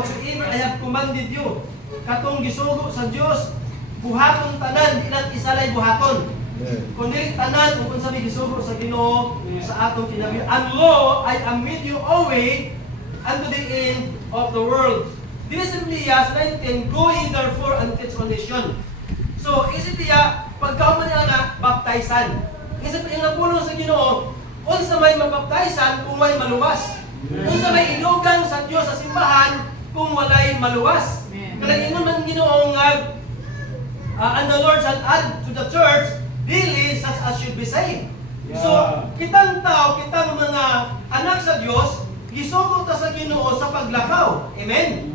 whatsoever I have commanded you. Katong gisugo sa Dios, buhaton tanan, di lang isalay buhaton. Kundi tanan kung unsa may gisugo sa Ginoo sa atong kinabuhi. And lo, I am with you always unto the end of the world. This is Isaiah 19, go ye therefore and teach all nation. So, isip niya, pagkaon niya nga, baptizan. Isip yung nagpulong sa Ginoo, unsa may mabaptizan kung may maluwas. Unsa may inugang sa Dios sa simbahan kung walay maluwas. Kaya ingon man Ginoo nga, and the Lord shall add to the church daily such as should be saved. So, kitang tao, kitang mga anak sa Dios, gisugo ta sa Ginoo sa paglakaw. Amen?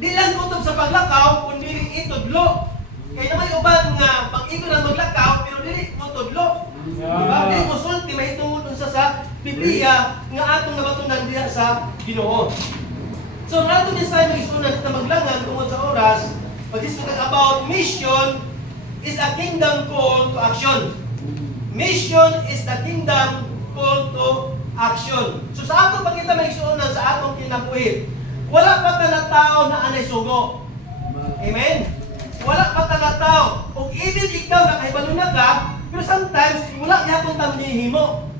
Di lang kutob sa paglakaw, kundi itudlo. Kaya na may uban nga pag-igo lang maglakaw, pero dili mo tudlo. Diba? Dili mo sulti, mahitungod sa Biblia nga atong nabatunan diha sa Ginoo. So, nato din sa magisunan kita maglangan tungod sa oras, pag-discuss about mission is a kingdom call to action. Mission is the kingdom call to action. So sa ato pag kita magisunan sa atong kinabuhi, wala pa ka na tao na anay sugo. Amen? Wala pa ka na tao. O even ikaw nakahibalo na ka, pero sometimes wala niya itong tamnihin mo.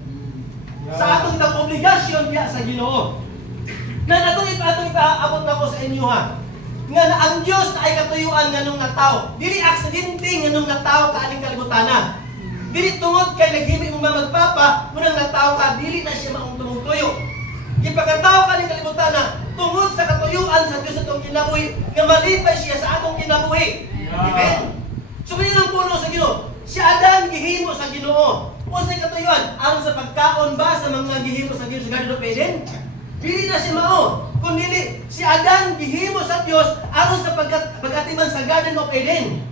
Sa atong itang obligasyon niya sa Ginoo. Na atong ipaabot na ko sa inyo ha. Nga na ang Diyos na ay katuyuan nga nung nataw. Dili aksidente nga nung nataw ka aning kalibutana. Dili tungod kay naghimi mong magpapa, munang nataw ka, dili na siya maong tumugtuyo. Ipagkataw ka aning kalibutana, tungod sa katuyuan sa Diyos atong kinabuhi, nga malipay siya sa atong kinabuhi. Amen? So, ang puno sa Ginoo. Si Adan gihimo sa Ginoo. O sa katuyuan, aron sa pagkaon ba sa mga gihimo sa Ginoo sa Garden of Eden? Dili na siya mao. Kung dili, si Adan gihimo sa Dios aron sa pagatiman sa Garden of Eden.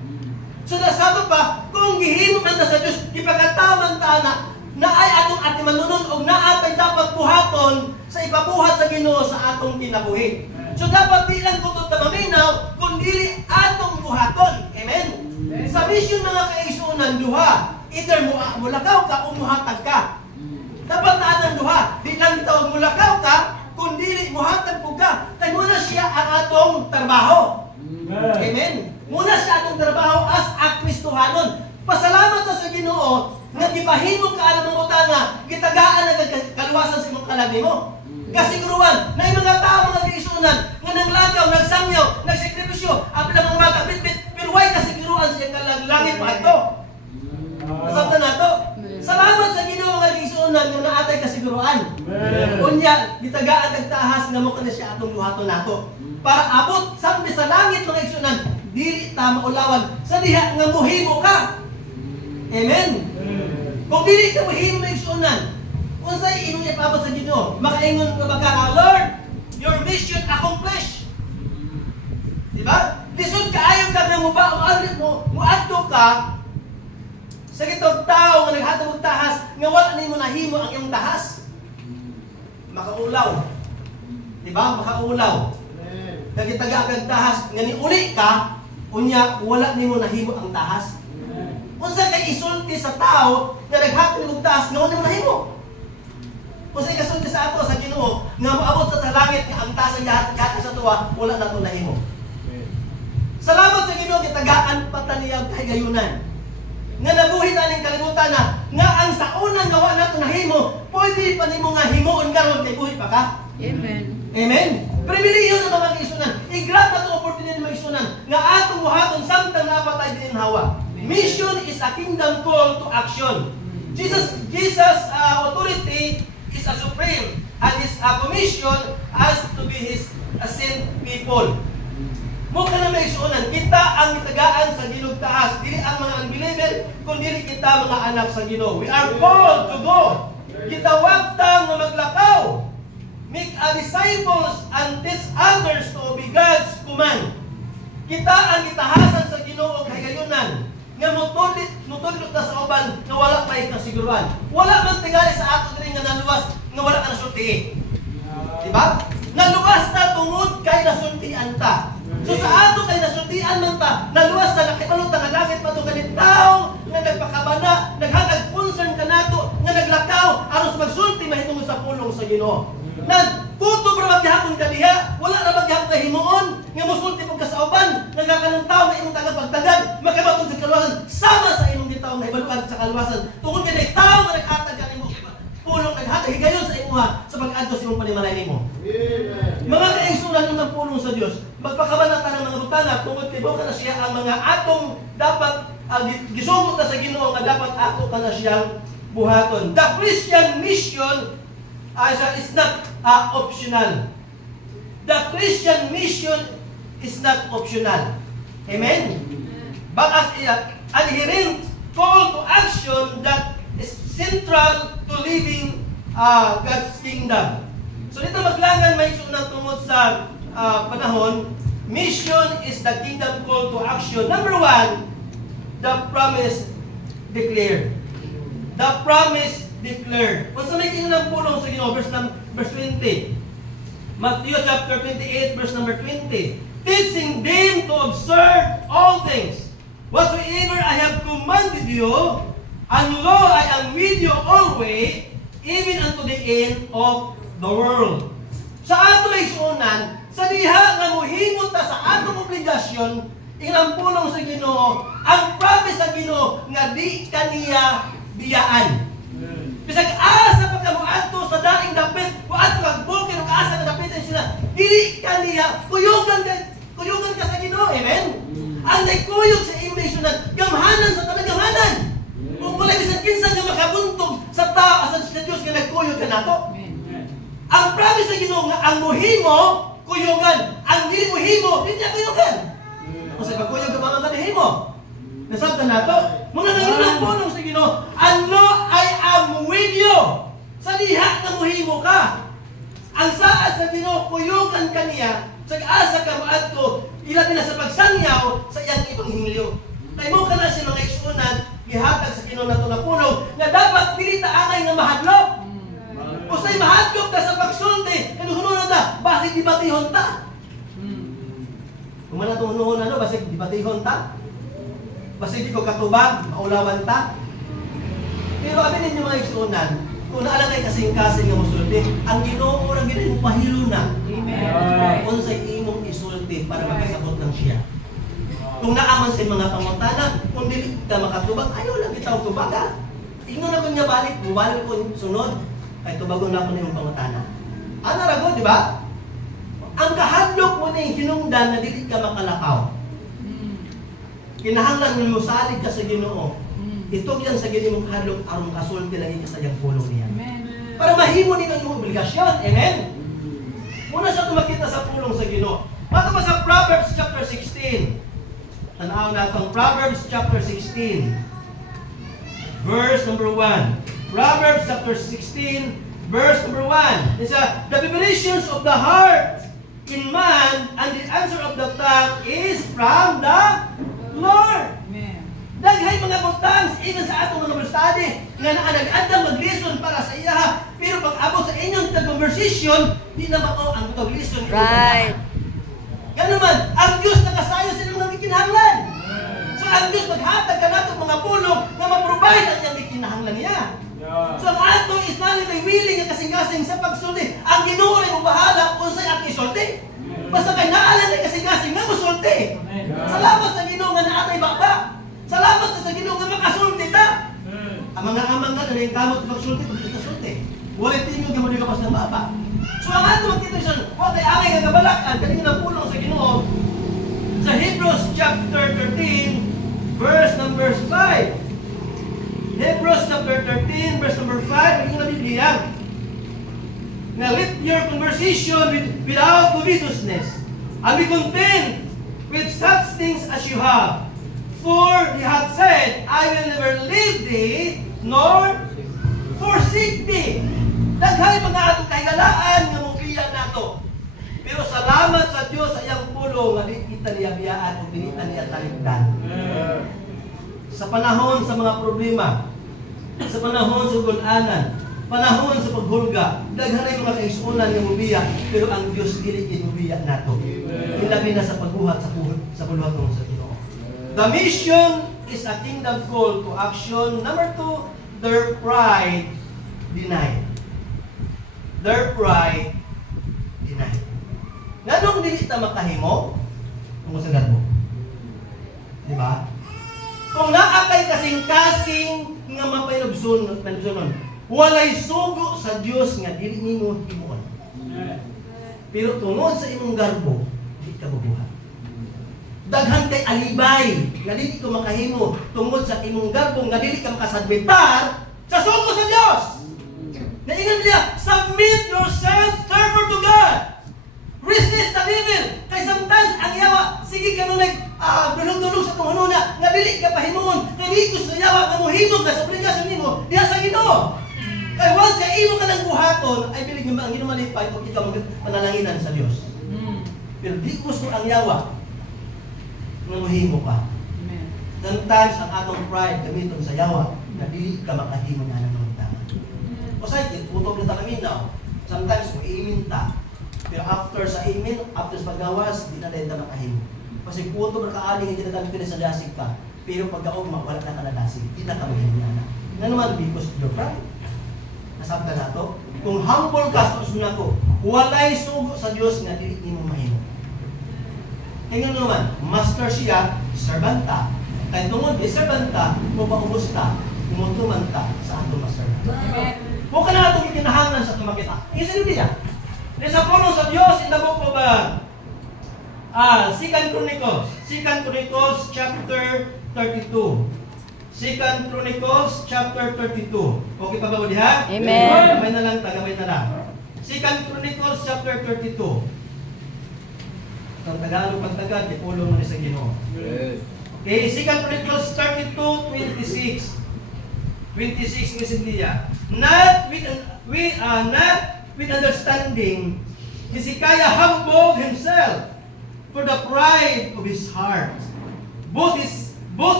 So nasabi pa, kung gihimo man ta sa Dios, ipagkataman ta na ay atong atimanunon og naatay dapat buhaton sa ipabuhat sa Ginoo sa atong kinabuhi. So dapat di lang kutob ta maminaw, kung dili atong buhaton. Amen. Sa mission mga kaigsuonan duha, either mulakaw ka o muhatag ka. Dapat na atong duha, di lang tawag mulakaw ka, kundi muhatag po ka. Kaya muna siya ang atong trabaho. Amen. Muna siya atong trabaho as a Kristohanon. Pasalamat ka sa Ginoo nga gipahimo ka alam mo tanga, gitagaan na kaluwasan sa imong kalami mo. Kasiguruan na yung mga tao mga kaigsuonan nga nanglakaw, nagsamyaw, nagsekrepisyo, apil ang mga bata bitbit, pero why kasiguruan siya kalangit pa ito? Nasabta na ito. Salamat sa Ginoo nga kaigsuonan nga naatay kasiguruan. Unya, gitagaan nagtahas nga mo kana siya atong buhaton nato. Para abot sambi sa langit mga igsuonan, dili ta maulawan sa diha nga mohimo ka. Amen. Kung dili ka mohimo mga igsuonan, unsay imong ipaabot sa Ginoo? Makaingon ka ba ka, Lord, your mission accomplished. Diba? Lisod kaayo ka nga mo ba muadto ka sa gitong tao nga naghatag og tahas nga wala nimo nahimo ang iyong tahas. Makaulaw. Diba? Makaulaw. Nagitaga kag tahas nga niuli ka, unya wala nimo nahimo ang tahas. Unsa kay isulti sa tao nga naghatag og tahas nga wala nimo nahimo? Unsa kay isulti sa ato sa Ginoo nga moabot sa langit nga ang tahas nga gihatag sa tuwa wala nato nahimo. Salamat sa Ginoo gitagaan pataniyag kay gayunan. Nga nabuhi aning kalibutan nga ang sa unang gawa nato nahimo, pwede pa nimo nga himuon karon kay buhi pa ka. Amen. Amen. Pribilehiyo na mga kaigsuonan. I-grab na itong opportunity mga kaigsuonan nga atong buhaton samtang napatay din hawa. Mission is a kingdom call to action. Jesus authority is a supreme and his commission as to be his sent people. Mo kana may igsuonan, kita ang itagaan sa Ginoo taas, dili ang mga unbeliever, kundi kita mga anak sa Ginoo. We are called to go. Gitawag ta nga maglakaw. Make a disciples and teach others to obey God's command. Kita ang gitahasan sa Ginoo kay gayunan nga mutudlot ta sa uban nga wala pa kasiguruan. Wala man tingali sa ato diri nga naluwas nga wala ka nasulti. Diba? Naluwas ta tungod kay nasultian ta. So sa ato kay nasultian man ta, naluwas ta nakipalot ta nga langit pa to kanit tawo nga nagpakabana, naghatag concern kanato nga naglakaw aron sa magsulti mahitungod sa pulong sa Ginoo. Nagkuto para maghapon ka diha, wala na maghapon nga himuon, nga musulti mo kasauban, nagakanang tao na imong tagapagtagad, makabaton sa kaluwasan, sama sa imong gitaw na ibaluan sa kaluwasan. Tungkol kay tao nga naghatag kanimo pulong naghatag higayon sa imuha sa pag-adto sa imong panimalay nimo. Mga kaigsunan ng pulong sa Dios, magpakabanatan ng mga butana tungkol kay na siya ang mga atong dapat gisugot na sa Ginoo nga dapat ato kana siyang buhaton. The Christian mission is not optional. The Christian mission is not optional. Amen? But as an inherent call to action that is central to living God's kingdom. So dito maglangan may sunang tungod sa panahon, mission is the kingdom call to action. Number 1, the promise declared. The promise declared. Kung sa may kingdom pulong sa Ginoo, verse 20. Matthew chapter 28, verse number 20. Teaching them to observe all things, whatsoever I have commanded you, and lo, I am with you always, even unto the end of the world. Sa ato igsuonan, sa diha nga mohimot ta sa atong obligasyon, inang pulong sa Ginoo, ang promise sa Ginoo nga di kaniya biyaan. Bisag asa pa kamo adto sa daing dapit, wa adto kag bukid ug asa nga dapitan sila, dili kaniya kuyugan ka sa Ginoo. Amen. Ang nagkuyog sa imong gamhanan sa kanagamanan. Kung wala bisan kinsa nga makabuntog sa tao sa Dios nga nagkuyog kanato. Ang promise sa Ginoo nga ang mohimo kuyugan, ang dili mohimo dili kuyugan. Kung sa pagkuyog ka mga kanihimo, nasabtan nato. Muna nang punong sa Ginoo, ano I am with you. Sa diha nga mohimo ka. Ang saad sa Ginoo kuyugan kaniya, sa asa ka maadto, ilabi na sa pagsangyaw sa iyang ebanghelyo. Kay mo kana si mga igsuonan gihatag sa Ginoo nato na pulong nga dapat dili ta angay nga mahadlok. Usay mahadlok ta sa pagsulti, kanuhunon ta, basig dibatihon ta. Kung man nato hunuhon basig dibatihon ta. Basig di ko katubag, maulawan ta. Pero abi ninyo mga igsuonan, kung naalala kasing-kasing nga musulti, ang Ginoo ra gid mo pahilo na. Amen. Unsay imong isulti para makasabot ng siya. Kung naaman sa mga pangutana, kung dili ka makatubag, ayaw lang bitaw tubaga. Ingnon na ko niya balik ko sunod, kay tubagon na ko niyong pangutana. Ano ra go, di ba? Ang kahadlok mo na hinungdan na dili ka makalakaw. Kinahanglan mo salig ka sa Ginoo. Ito yan sa ginimong hadlok aron kasulti lagi ka sa iyang pulong niya. Amen. Para mahimo nimo ang obligasyon. Amen. Muna siya tumakita sa pulong sa Ginoo. Mato pa sa Proverbs chapter 16. Tanaw natong Proverbs chapter 16. Verse number 1. Proverbs chapter 16 verse number 1. It says, the preparations of the heart in man and the answer of the tongue is from the Lord. Amen. Daghay mga butang even sa atong mga study nga nag-andam mag-listen para sa iya, pero pag abot sa inyong conversation, di na mao ang listen. Right. Ganun man, ang Diyos nakasayo sa inyong mga kinahanglan. So ang Diyos maghatag ka nato mga pulong na ma-provide ang iyang kinahanglan niya. So ang ato is not only willing at kasing-kasing sa pagsulti. Ang Ginoo ay mabahala kung sa'y ating isulti. Basta kay naalan ay kasing-kasing nga masulti. Salamat sa Ginoo nga naatay baba. Salamat sa Ginoo nga makasulti ta. Ang mga amang na yung kamot pagsulti, pagsulti. Walay tingog nga manigapas ng baba. So ang ato magtito siya, okay, angay nga kabalakan, kanina ng pulong sa Ginoo. Sa Hebrews chapter 13, verse number 5. Hebrews chapter 13, verse number 5, ang iyong Biblia. Now let your conversation without covetousness, and be content with such things as you have. For he hath said, I will never leave thee, nor forsake thee. Daghay mga atong kahigalaan nga mukiya nato. Pero salamat sa Dios sa iyang pulong nga di kita niya biyaan o binita niya talikdan. Sa panahon sa mga problema, sa panahon sa gulanan, panahon sa paghulga, daghanay mga kaigsuonan nga mubiya, pero ang Dios dili ginubiya nato. Ilabi na sa pagbuhat sa puluhaton sa Ginoo. The mission is a kingdom call to action. Number 2, their pride denied. Their pride denied. Nganong dili ta makahimo tungod sa garbo. Di ba? Kung naa kay kasing-kasing nga mapayubson, walay sugo sa Dios nga dili nimo himuon. Pero tungod sa imong garbo, di ka bubuhat. Daghan kay alibay nga dili ko makahimo tungod sa imong garbo nga dili ka makasagmitar sa sugo sa Dios. Naingon niya, submit yourselves therefore to God. Resist the devil. Kay sometimes ang yawa, sige ka nung dulog-dulog sa itong hununa, nga dili ka pahimuon, kay di gusto yawa, nga muhimog ka sa obligasyon nimo, diha sa Ginoo. Kay once ka imo ka ng buhaton, ay bilig nga ang Ginoo malipay kung ikaw panalangin sa Dios. Pero di gusto ang yawa, nga muhimo ka. Sometimes ang atong pride gamiton sa yawa, na dili ka makahimo nga ng mga tama. Kasi putog na talamin daw. Sometimes mo iminta. Pero after sa amen, after sa paggawas, di na rin na makahimo. Kasi puto na kaaling, hindi na kami pinasadasig ka. Pero pagkaugma, wala na kaladasig. Di na kami hinana. Nga naman, because of your pride. Nasabta na to. Kung humble ka, susunod ko, walay sugo sa Diyos nga dili mo mahimo. Kaya nga naman, master siya, servanta. Kaya tungod, servanta, mo paumusta, umutumanta sa atong master. Huwag ka na itong ikinahangan sa tumakita. Isa din niya. Sa pulong sa Diyos, in the book of 2 Chronicles chapter 32. 2 Chronicles chapter 32. Okay pa ba diha? Amen. Gamay na lang, tagamay na lang. 2 Chronicles chapter 32. Ang Tagalog pagtagad, ipulong mo sa Ginoo. Okay, 2 Chronicles 32:26. 26 is niya. Not with understanding, Hezekiah humbled himself for the pride of his heart. Both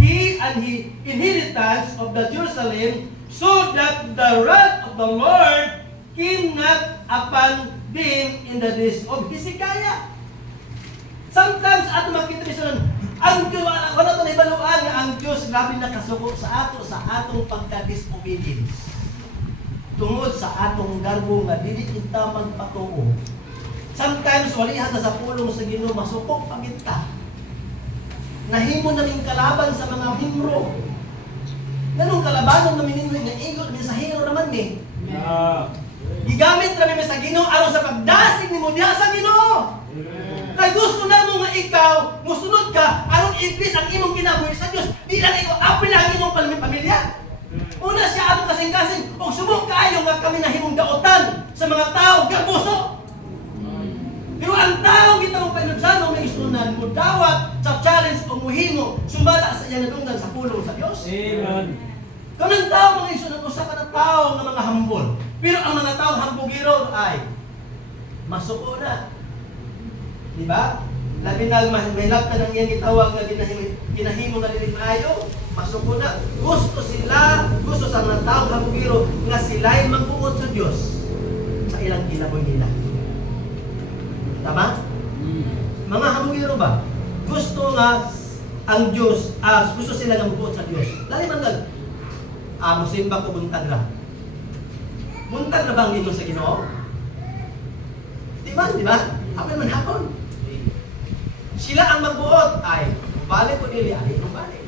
he and his inheritance of the Jerusalem, so that the wrath of the Lord came not upon them in the days of Hezekiah. Sometimes ato makita ni ang Diyos, wala ito na ibaluan nga ang Diyos grabe nakasuko sa atong pagka-disobedience. Tungod sa atong garbo nga dili kita magpatuo. Sometimes walihan ta sa pulong sa Ginoo masukok pagita. Nahimo naming kalaban sa mga himro. Ganong kalabanon namin ninyo nga igot ni sa hero naman ni. Gigamit ra mi sa Ginoo aron sa pagdasig nimo diha sa Ginoo. Kay gusto namo nga ikaw musunod ka aron iblis ang imong kinabuhi sa Dios. Di lang ikaw apil ang imong pamilya. Una siya atong kasing-kasing og subok kaayo nga kami nahimong daotan sa mga tao garboso. Pero ang tao gitawag painudsanon nga isunan mo dawat sa challenge o muhimo sumala sa iya nadunggan sa pulong sa Dios. Amen. Kanang tao mga isunan usa ka na tao nga mga hambol. Pero ang mga tao hambugiro ay masuko na. Di ba? Labi na may lapta ng iyang gitawag nga ginahimo nga dili maayo. Masuko na. Gusto sa mga tao hambugiro nga sila'y magbuot sa Dios sa ilang kinabuhi nila. Tama? Mga hambugiro ba? Gusto nga ang Diyos, gusto sila nga magbuot sa Diyos. Lali man lang, musimba ko buntag ra. Buntag na ba ang Ginoo sa Ginoo? Di ba? Hapon man hapon. Sila ang magbuot ay balik ko nili, ay balik.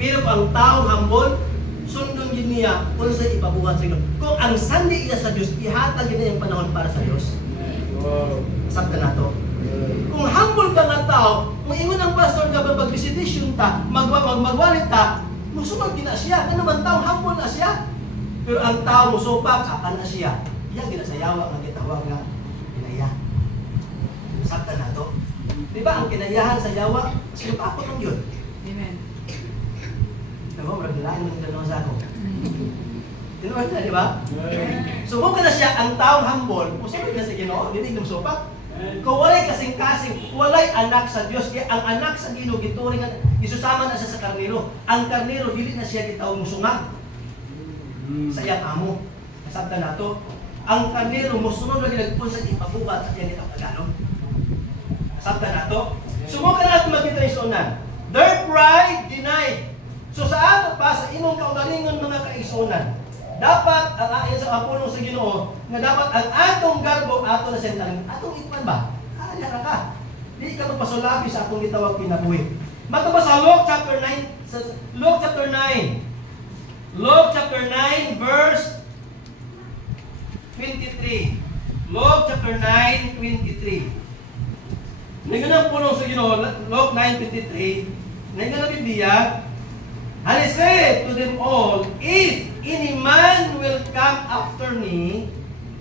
Pero ang taong hambol, sundon din niya kung sa ipabuhat sa Ginoo. Kung ang sandi niya sa Diyos, ihatag niya yung panahon para sa Diyos. Sabta na to. Kung humble ka nga tao, kung ingon ang pastor ka ba mag-visitation ta, magwalit ta, musunod din na siya. Ano man taong humble na siya? Pero ang tao musupak, na siya. Iya ginasayawa nga gitawag nga kinaya. Sabta na to. Di ba ang kinayahan sa yawa, sinupakot ng yun. Amen. Diba, maraglaan mo yung dalawa sa ako. Tinuwan na, di ba? Sumuka na siya, ang taong humble, musunod na sa Ginoo, hindi nang supak. Kung walay kasing-kasing, walay anak sa Diyos, kaya ang anak sa Ginoo, gituring, isusama na siya sa karnero. Ang karnero, dili na siya gitawag musungag sa iyang amo. Kasabta na to. Ang karnero, musunod na ginagpun sa ipabukat sa iyang itang Tagalog. Kasabta na to. Sumuka na natin makita yung sunan. Their pride denied. So sa ato pa, sa imong kaugalingon mga kaisunan, dapat ang ayon sa apulong sa Ginoo nga dapat ang atong garbo ato na sentang atong ikman ba? Alyara ka. di ka magpasulabi sa akong gitawag kinabuhi. Matubas sa Luke chapter 9, Luke chapter 9 verse 23. Luke chapter 9:23. Ngayon ang punong sa Ginoo, Luke 9:23. Ngayon ang Biblia, and he said to them all, if any man will come after me,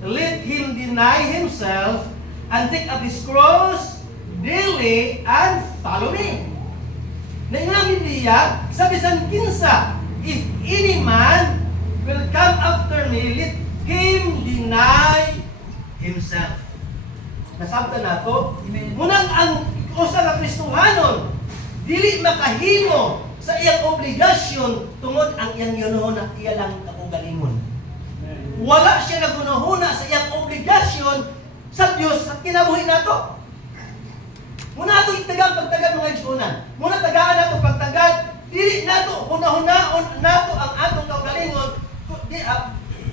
let him deny himself and take up his cross daily and follow me. Ngayon ang Biblia, sa bisan kinsa, if any man will come after me, let him deny himself. Nasabta na to. Munang ang usa ka Kristohanon dili makahimo sa iyang obligasyon tungod ang iyang yunahuna iya lang kaugalingon. Wala siya nagunahuna sa iyang obligasyon sa Dios sa kinabuhi nato. Muna ato itagang pagtagad mga igsunan. Muna tagaan nato pagtagad dili nato hunahuna nato ang atong kaugalingon. Di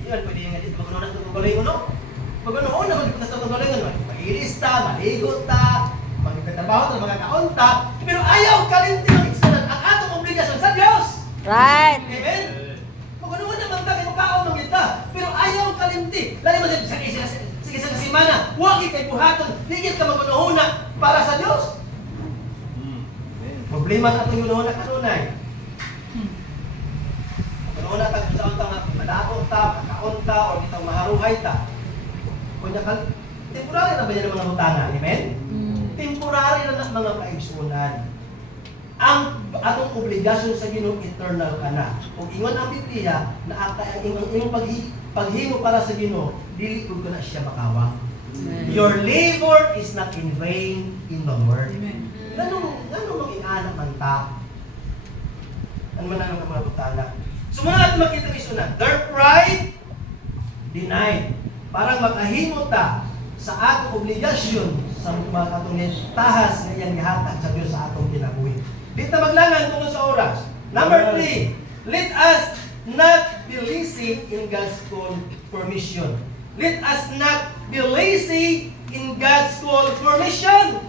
yan pwede nga dito maguna nato kaugalingon no. Paganoon naman kita sa kaugalingon, mailista, maligo ta, magtatrabaho ta, mga kaunta, pero ayaw kalimti ng igsunan ang atong obligasyon sa Dios. Right. Amen. Paganoon naman ta kay makaon ng kita, pero ayaw kalimti. Lalo man sige sa semana, wa kay buhaton, digit ka magunahuna para sa Dios. Problema na atong gunahuna kanunay. Gunahuna ta sa untang madako ta, kaunta o kitang maharuhay ta. Kunya kan temporary na ba yan ang mga utana? Amen? Temporary na mga kaigsunan. Ang atong obligasyon sa Ginoo eternal ka na. Kung ingon ang Biblia na ang imong paghimo para sa Ginoo, dili ko na siya makawang. Your labor is not in vain in the Lord. Amen. Ganong mag-ianak man ta? Ano man ang mga utana? Sumunod natin makita ni Sunan. Their pride denied. Parang makahimo ta sa atong obligasyon sa mga katong tahas nga iyang gihatag sa Dios sa atong kinabuhi. Dito maglangan tungod sa oras. Number 3, let us not be lazy in God's call for mission. Let us not be lazy in God's call for mission.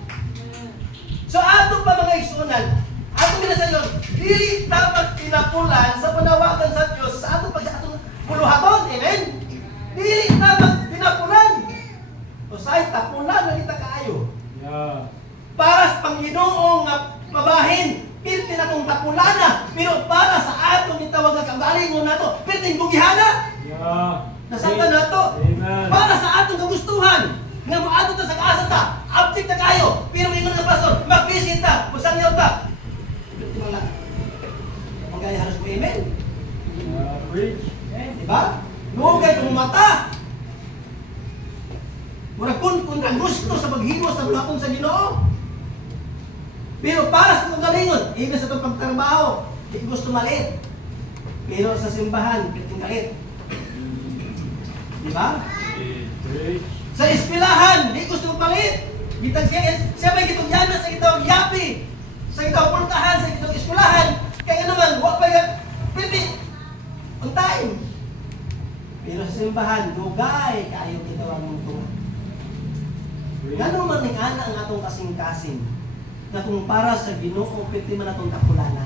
So atong pa mga igsunan, atong ginasayon, dili dapat tinapulan sa panawagan sa Dios sa atong pag-atong puluhaton. Amen. Dili dapat tinapulan. O say tapulan na kita kaayo. Yeah. Para sa Panginoong nga mabahin, pirti na itong tapulana, pero para sa atong itawag na kagalingon nato, pirti bugihana. Yeah. Nasabta nato. Para sa atong kagustuhan, nga moadto ta sa kaasa ta, abtik ta kayo, pero ingon nga pastor, mag-visit ta, musangyaw ta. Pirti mga magaya halos ko amen. Preach. Diba? Lugay kong mata. Mura kung ang gusto sa maghimo sa bulakon sa Ginoo. Pero para sa kagalingon, ibig sa itong pagtrabaho, di gusto maliit. Pero sa simbahan, piting kalit. Diba? Sa eskwelahan, di gusto maliit. Bitag siya may gitugyana sa itong yapi, sa itong pultahan, sa itong eskwelahan. Kaya naman, wak pa yung piting. On time. Pero sa simbahan, dugay kayo gitawag mong tunga. Ngano man ning ana ang atong kasing-kasing na kung para sa Ginoo piti man atong tapulana.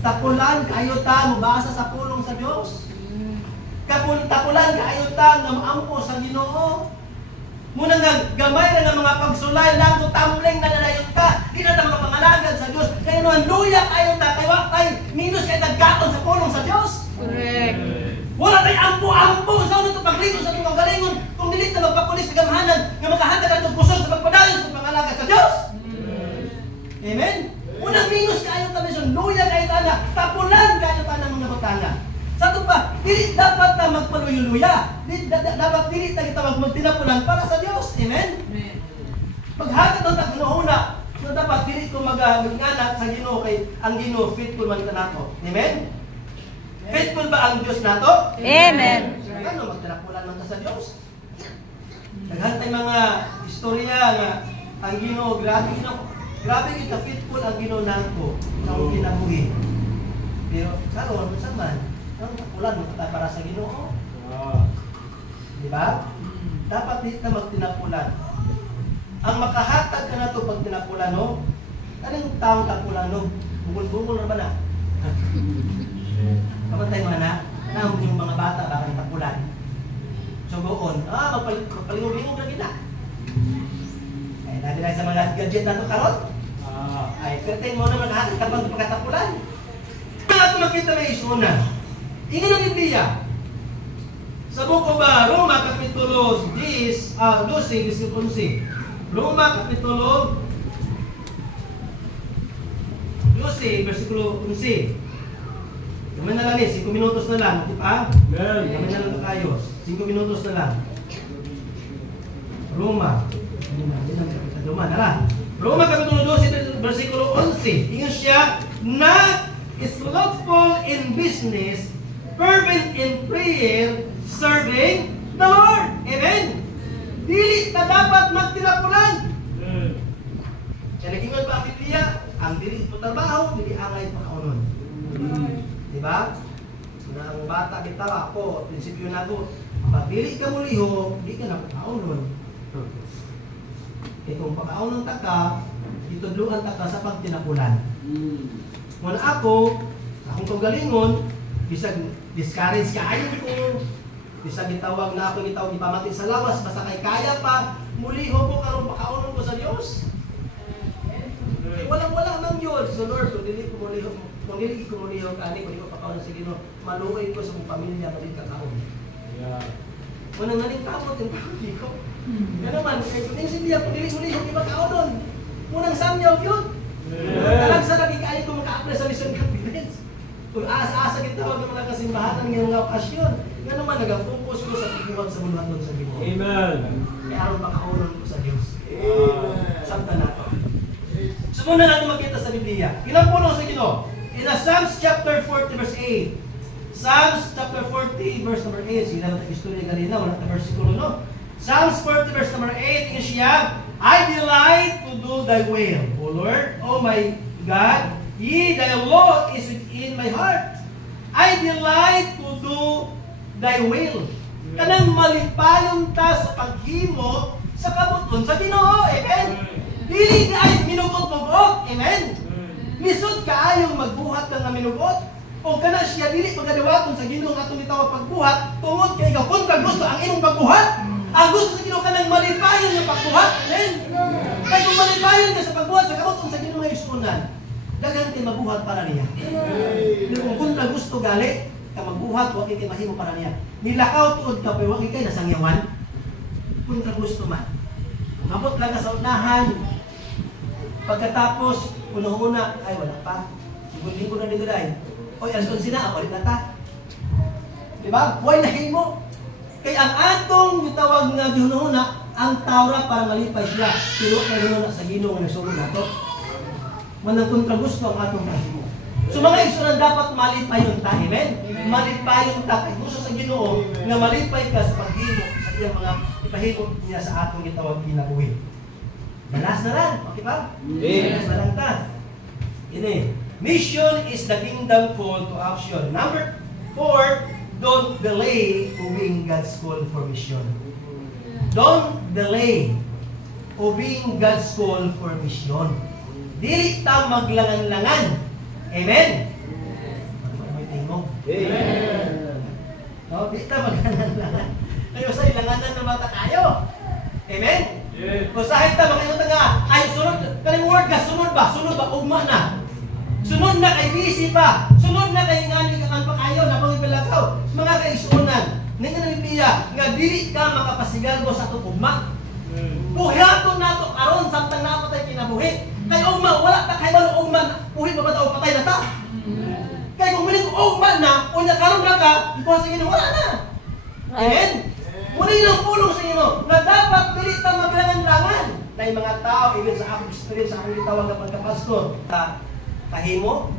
Tapulan kayo ta mubasa sa pulong sa Dios. Tapulan kayo ta nga maampo sa Ginoo. Muna nga gamay na nga mga pagsulay lang to tumbling na nanayon ka. Di na ta makapangalagad sa Dios. Kaya naman luya kayo ta kay wa kay minus kay tagkaon sa pulong sa Dios. Correct. Wala tay ampo-ampo sa ano to pagligo sa atong galingon kung dili ta magpapulis sa gamhanan nga makahatag atong kusog sa pagpadayon sa pangalagad sa Dios. Amen. Unang minus kayo ta mission luya kayo ta na tapulan kayo ta ng mga butanga. Sa to pa dili dapat ta magpaluyo-luya. Dapat dili ta kita magtinapulan para sa Dios. Amen. Amen. Paghatag ng tagunahuna so dapat dili ko mag-anak sa Ginoo kay ang Ginoo faithful man kanato. Amen. Faithful ba ang Diyos nato? Amen. Ano magtinapulan man ta sa Dios? Naghantay mga istorya nga ang Ginoo grabe kita faithful ang Ginoo nato sa kinabuhi. Pero karon unsa man, ang tapulan mo ta para sa Ginoo? Di ba? Dapat dito magtinapulan. ang makahatag ka na ito pag tinapulan, no? Anong taong tapulan, no? Bungol-bungol na ba na? Kapag tayo mga na, yung mga bata, baka ng tapulan. So, goon, magpalingog-lingog na kita. Ay, dahil na sa mga gadget na ito, karon? Ay, pertain mo naman hatag ka bang pagkatapulan. Ang ato makita may isuna. Ingin ang Biblia. Sa buko ba, Roma Kapitulo 12, versículo 11. Roma Kapitulo 12, versículo 11. Naman na lang 5 minutos na lang. Di ba? Naman na lang tayo. 5 minutos na lang. Roma. Roma na lang. Roma Kapitulo 12, versículo 11. Tingnan siya, not slothful in business, fervent in prayer, serving the Lord. Amen? Dili na dapat magtinapulan. Kaya nagingon pa ang Biblia, ang dili po trabaho, dili angay pakaunon. Diba? Ang bata kita ako, prinsipyo na ito, pag dili ka muliho, di ka na pakaunon. Eh kung pakaunon ta ka, itudluan ta ka sa pagtinapulan. Kung akong kagalingon, bisag discourage ka, ayun ko, bisag itawag na ako, itawag ipamati sa lawas, basta kay kaya pa, muliho ko karong pakaunon ko sa Diyos. Eh walang nang Diyos. So Lord, kung dili ko muliho kani, kung di ko pakaunon sa Ginoo, maluoy ko sa mong pamilya, malit kakaon. Manang naning kamot yung pamilya ko. Kaya naman, kung siya, kung dili muliho, di ba kaunon? Munang samyaw yun. Talag sa lagi kayo kung maka-apply sa mission confidence. Kung asa-asa kitawag ng mga kasimbahan ng mga okasyon, nga naman nag-focus ko sa pagbuhat sa buluhaton sa Ginoo. Amen. Kaya aron makaunon ko sa Diyos. Amen. Sabta na ito. So muna natin makita sa Biblia. Ilang puno sa Ginoo? In Psalms chapter 40 verse 8. Psalms chapter 40 verse number 8. Sige naman tayo istorya kanina, wala na versikulo, no? Psalms 40 verse number 8. Tingnan siya, I delight to do thy will, O Lord, O my God, ye thy law is within my heart. I delight to do thy will. Kanang malipayon ta sa paghimo sa kabuton sa Ginoo. Amen. Dili ka ay minugot-mugot. Amen. Lisod ka ayong magbuhat ka nga minugot. O kana siya dili pagadawaton sa Ginoo atong gitawag pagbuhat tungod kay ikaw kontra gusto ang imong pagbuhat. Ang gusto sa Ginoo kanang malipayon nga pagbuhat. Amen. Kay kung malipayon ka sa pagbuhat sa kabuton sa Ginoo nga iskunan, daghang kay mabuhat para niya. Kung kontra gusto gali ka magbuhat, wa kay mahimo para niya. Nilakaw tuod ka pero wa kay nasangyawan. Kontra gusto man. Abot lang ka sa unahan. Pagkatapos, una-una, ay wala pa. Lingkod na dito dahil. Oy, alas kong sina, ako rin na ta. Diba? Huwag nahimo. Kaya ang atong gitawag nga gihuna, ang tawra para malipay siya. Pero na gihuna sa Ginoo nga nagsulod nato. Manang kontra gusto ang atong mahimo. So mga igsunan dapat malipayon ta. Amen? Malipayon ta. Kaya gusto sa Ginoo nga malipay ka sa paghimo sa iyang mga ipahimo niya sa atong gitawag kinabuhi. Balas na lang. Okay ba? Balas na lang ta. Ini. Mission is the kingdom call to action. Number 4, don't delay obeying God's call for mission. Don't delay obeying God's call for mission. Dili ta maglangan-langan. Amen? May tingog. Amen. No, dili ta maglangan-langan. Kayo sa ilanganan na mata kayo. Amen? Kung sahit ta, makikita nga, ay sunod, kaling word ka, sunod ba? Sunod ba? Ugma na. Sunod na kay busy pa. Sunod na kay ngani ka pa kayo, napang ibalakaw. Mga kaisunan, ninyo na Biblia, nga dili ka makapasigalbo sa itong ugma. Buhaton na ito, karon samtang napatay kinabuhi. Kay ugma, wala ta kay balo ugma, buhi pa ba ito, patay na ta. Kay kung minig ugma na, unya karon na ka, ikaw sa Ginoo, wala na. Amen? Muna yung pulong sa inyo na dapat dili ta maglangan-langan. Na yung mga tao, even sa akong experience, sa akong itawag na pagkapastor, kahimo,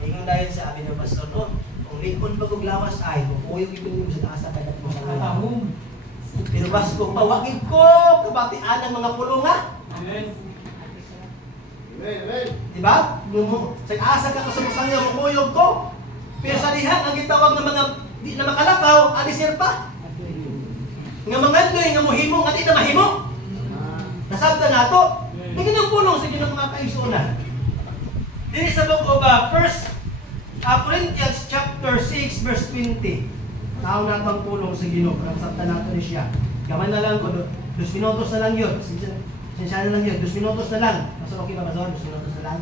ngayon dahil sa amin ng pastor noon, kung lingkod pa kong lawas ay, mukuyog ibig mo sa taas na kaya mo sa kanya. Pero bas kong pawagin ko, kabatian ng mga pulunga. Amen. Diba? Sa asa ka kasamusan niya, mukuyog ko. Pero sa dihan, ang gitawag ng mga di na makalakaw, alisir pa. Nga mga ndoy, nga muhimo, nga di na mahimo. Nasabta na ito. May ginagpulong sa Ginoo mga kaigsuonan. Dili sa book of 1 Corinthians chapter 6 verse 20. Tao na itong pulong sa Ginoo. Nasabta na ito ni siya. Gaman na lang ko. 2 minutos na lang yun. Sinsya na lang yun. 2 minutos na lang. Pastor, okay ba, Pastor? 2 minutos na lang?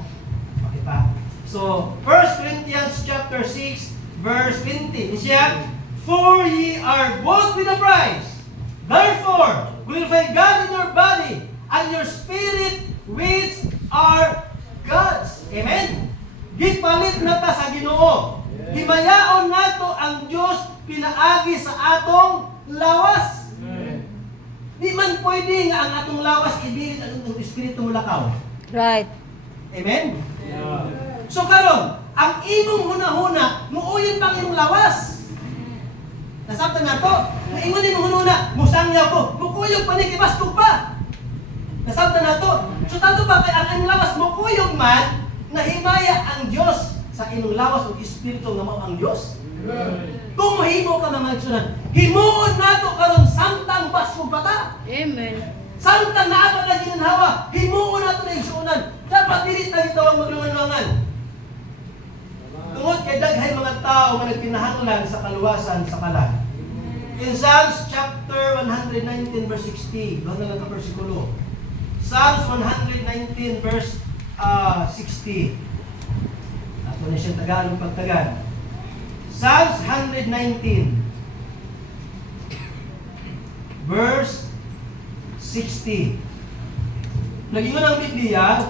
Okay pa. So, 1 Corinthians chapter 6 verse 20. Siya, for ye are bought with a price. Therefore, glorify God in your body and your spirit which are God's. Amen? Gipalit na ta sa Ginoo. Himayaon nato ang Diyos pinaagi sa atong lawas. Di man pwede nga ang atong lawas ibilit ang atong espiritu mulakaw. Right. Amen? Yeah. So karon, ang imong hunahuna, muuyon bang imong lawas? Nasabtan na to. Ang imong hunahuna, musangyaw ko, mukuyog pa ni kibastog pa. Nasabtan na to. So tato ba kay ang imong lawas mukuyog man, nahimaya ang Dios sa imong lawas ug espiritu nga mao ang Dios. Kung mahimo ka na magsunan, himuon nato karon samtang basog bata. Amen. Samtang naabot na ginhawa, himuon nato na igsuonan. Dapat dili ta gitawag maglungan-lungan. Tungod kay daghay mga tao nga nagkinahanglan sa kaluwasan sa kalag. In Psalms chapter 119 verse 60, doon na lang ka bersikulo. Psalms 119 verse 60. Ato na siyang Tagalog pagtagad. Psalms 119 verse 60. Nagingon ang Biblia,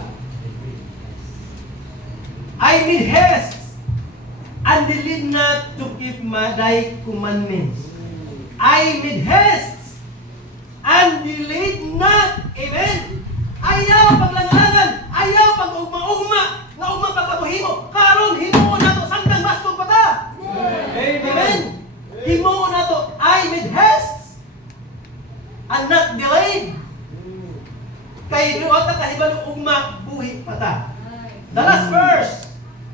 I did haste and delayed not to keep thy commandments. I made haste and delayed not. Amen? Ayaw paglangangan, ayaw pag-ugma-ugma, na ugma pagkabuhimo. Karon himuon nato samtang bastog pata. Amen? Himuon nato, I made haste and not delayed. Kay duwa ta kahibalo ugma buhi pata. The last verse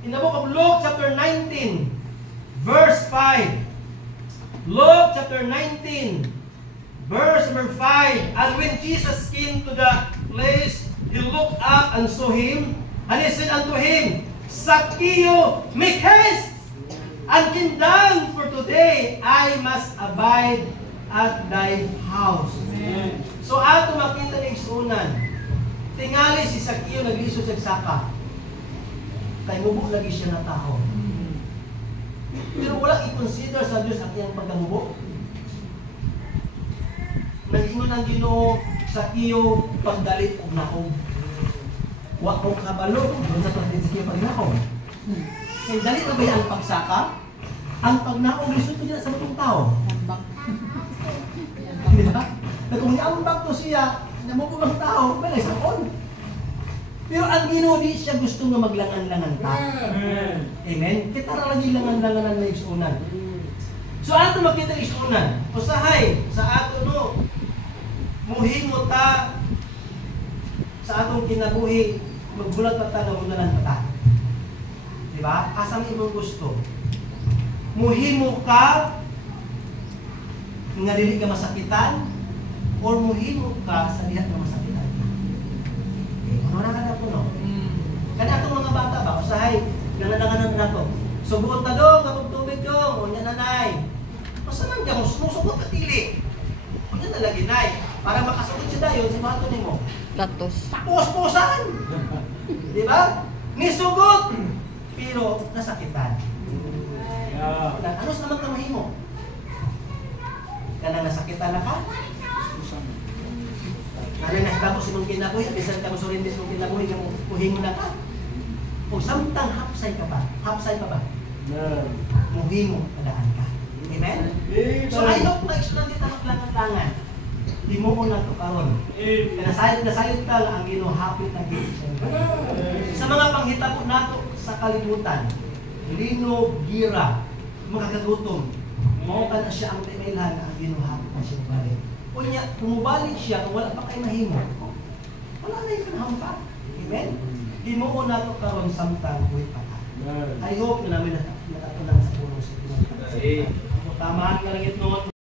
in the book of Luke chapter 19 verse 5. Luke chapter 19 verse number 5. And when Jesus came to the place, he looked up and saw him, and he said unto him, Zacchaeus, make haste and come down, for today I must abide at thy house. Amen. So ato makita na igsunan, tingali si Zacchaeus naglisod sa saka. Kay mubo lagi siya na tao. Pero wala i-consider sa Diyos ang iyang pagkamubo. Nag-ingon ang Ginoo, Zacchaeus, pagdalit og naog. Wa ko kabalo, doon sa pagdalit pagnaog. Kay dalit na ba ang pagsaka? Ang pagnaog lisod ko sa batong tao. Di ba? Kung niambak to siya, namubo ang tao, balay sa on. Pero ang Ginoo di siya gusto nga maglangan-langan ta. Amen. Kita ra lagi langan-langanan na igsunan. So ato makita igsunan. Usahay sa ato no. Muhimo ta sa atong kinabuhi, magbulat pa ta nga unanan pa ta. Di ba? Asa may imong gusto. Muhimo ka nga dili ka masakitan or muhimo ka sa diha nga masakitan. Ano na po no? Kaya atong mga bata ba, usahay, nangananganan na to. Subuot na dong, kapag tubig dong, o niya nanay. Basta man dyan, sumusugot ka tili. O niya nalagi nay. Para makasugot siya dayon, si mato ni mo. Latos. Pus-pusan! Di ba? Nisugot! Pero nasakitan. Ano sa naman tamahin mo? Kana nasakitan na ka? Kaya nakita mo si mong kinabuhi, bisan ka mo surindis mong kinabuhi, muhingo na ka. O samtang hapsay ka ba? Hapsay ka ba? Muhingo, padaan ka. Amen? So I hope na isunod dito maglangan-langan. Di mo ko na ito karon. Nasayod ka lang ang ginuhapit na gito. Sa mga panghitabo nato sa kalibutan, lino, gira, makakagutom, mao ka na siya ang timailhan ang ginuhapit na siya balik. Kunya, kumubalik siya kung wala pa kayo mahimo. Wala na yung hampa. Amen? Di mo ko na ito karon samtang buhay pa ka. I hope na namin nakatulang sa punong sa Pinoy. Tama ang nalangit noon.